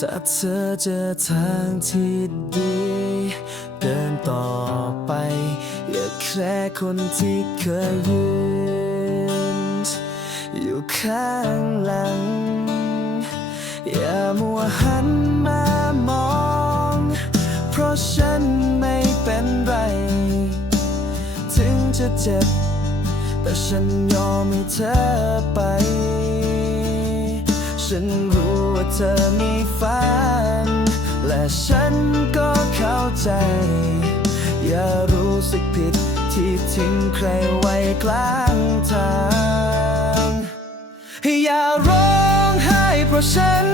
ถ้าเธอเจอทางที่ดี เดินต่อไป อย่าแค่คนที่เคยยืน อยู่ข้างหลัง อย่ามัวหันมามอง เพราะฉันไม่เป็นไร ถึงจะเจ็บ แต่ฉันยอมให้เธอไป ฉัน เธอมีฝัน และฉันก็เข้าใจ อย่ารู้สึกผิดที่ทิ้งใครไว้กลางทาง อย่าร้องไห้เพราะฉัน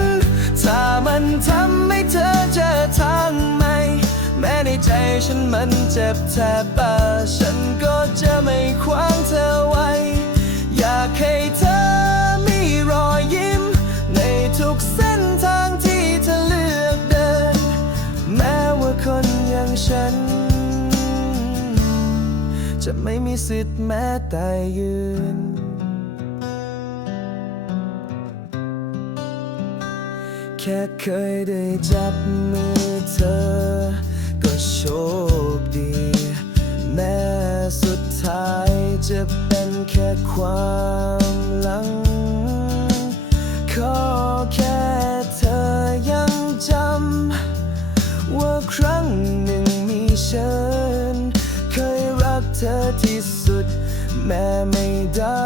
ถ้ามันทำให้เธอเจอทางใหม่ แม้ในใจฉันมันเจ็บแทบตาฉันก็จะไม่ขวางเธอไว้ จะไม่มีสิทธิ์แม้แต่ยืน แค่เคยได้จับมือเธอ ก็โชคดี แม้สุดท้ายจะเป็นแค่ความ ธอที่สุด แม้ไม่ได้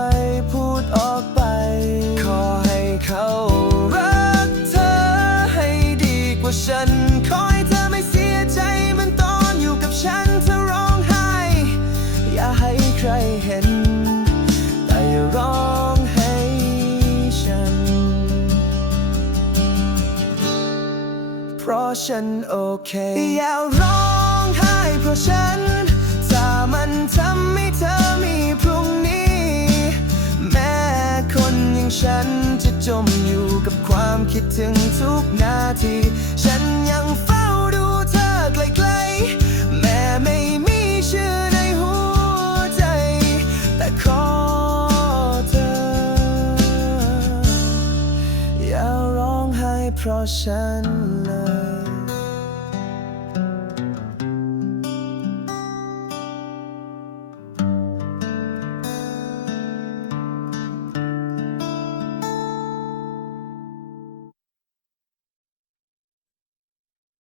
พูดออกไป ขอให้เขารักเธอให้ดีกว่าฉัน ขอให้เธอไม่เสียใจเหมันตอนอยู่กับฉันเธอร้องไห้ อย่าให้ใครเห็น แต่อย่าร้องให้ฉัน เพราะฉันโอเค อย่าร้องไห้เพราะฉัน มันทำให้เธอมีพรุ่งนี้ แม้คนอย่างฉันจะจมอยู่กับความคิดถึงทุกนาที ฉันยังเฝ้าดูเธอไกลๆ แม้ไม่มีชื่อในหัวใจ แต่ขอเธอ อย่าร้องไห้เพราะฉันเลย